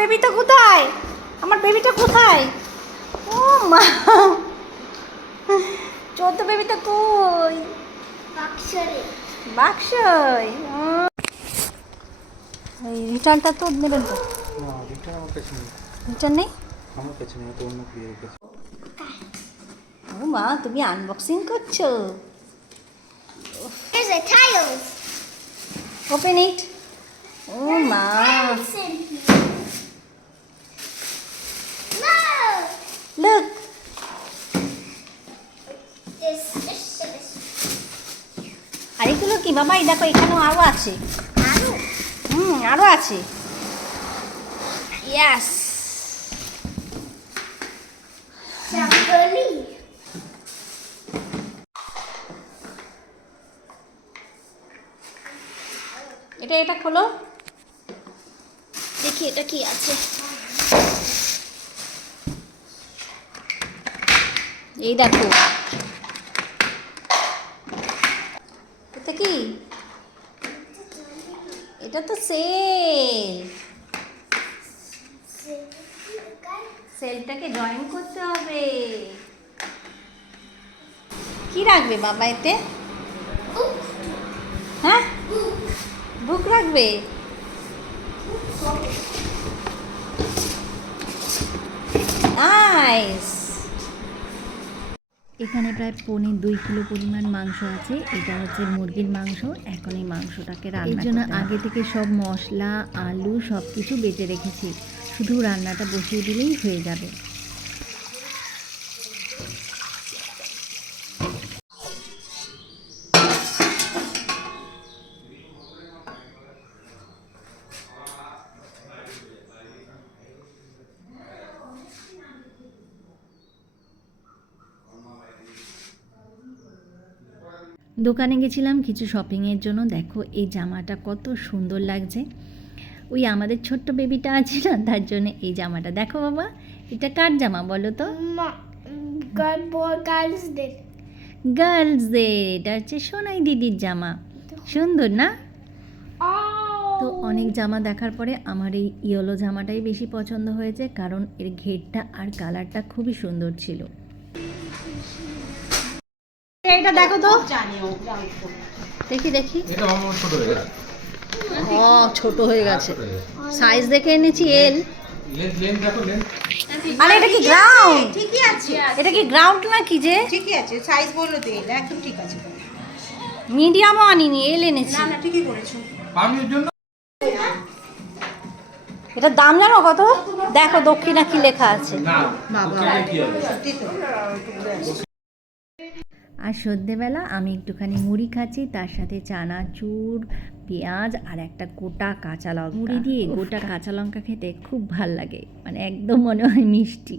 বেবিটা কোথায়? আমার বেবিটা কোথায়? ও মা, চোদ্দ বেবিটা কই? বাক্সয়। এই রিটার্নটা তো নেবেন তো? না, রিটার্ন আমার কাছে নেই। রিটার্ন নেই? আমার কাছে নেই, তো অন্য প্লেয়ারের কাছে। ও মা, তুমি আনবক্সিং করছো? There's a tiles. Open it. ও মা, Tiles in here. No. Look. This. আর এগুলো কি বাবা? এই দেখো এখানেও আরও আছে। আরও আছে। ইয়াস। Chapoli. এটা খোলো, দেখি এটা কি আছে। এই দেখো। এটা কি? এটা তো সেল। সেলটাকে জয়েন করতে হবে। কি রাখবে বাবা এতে? হ্যাঁ, বুক রাখবে। নাইস। এখানে প্রায় 2.25 কিলো পরিমাণ মাংস আছে। এটা হচ্ছে মুরগির মাংস। এখন এই মাংসটাকে রান্নার জন্য আগে থেকে সব মশলা, আলু সব কিছু বেটে রেখেছি, শুধু রান্নাটা বসিয়ে দিলেই হয়ে যাবে। দোকানে গেছিলাম কিছু শপিংয়ের জন্য। দেখো এই জামাটা কত সুন্দর লাগছে। ওই আমাদের ছোট্ট বেবিটা আছে না, তার জন্য এই জামাটা। দেখো বাবা, এটা কার জামা বলো তো? গার্লসদের। গার্লসদের। এটা হচ্ছে সোনাই দিদির জামা। সুন্দর না? তো অনেক জামা দেখার পরে আমার এই ইয়েলো জামাটাই বেশি পছন্দ হয়েছে, কারণ এর ঘেরটা আর কালারটা খুবই সুন্দর ছিল। এটা দেখো তো, দেখি দেখি। এটা আমার ছোট হয়ে গেছে। ও ছোট হয়ে গেছে। সাইজ দেখে এনেছি এল। লেন্থ দেখো, লেন্থ। আরে এটা কি গ্রাউন্ড? ঠিকই আছে। এটা কি গ্রাউন্ড না কি যে? ঠিকই আছে, সাইজ বললো তো এল একদম ঠিক আছে। মিডিয়ামও আনিনি, এল এনেছি। না না ঠিকই করেছো। পানির জন্য এটার দাম জানো কত? দেখো দক্ষিণা কি লেখা আছে। না বাবা কি হবে? সত্যি তো। আর সন্ধ্যেবেলা আমি একটুখানি মুড়ি খাচ্ছি, তার সাথে চানাচুর, পেঁয়াজ আর একটা গোটা কাঁচা লঙ্কা। মুড়ি দিয়ে গোটা কাঁচা লঙ্কা খেতে খুব ভাল লাগে, মানে একদম মনে হয় মিষ্টি।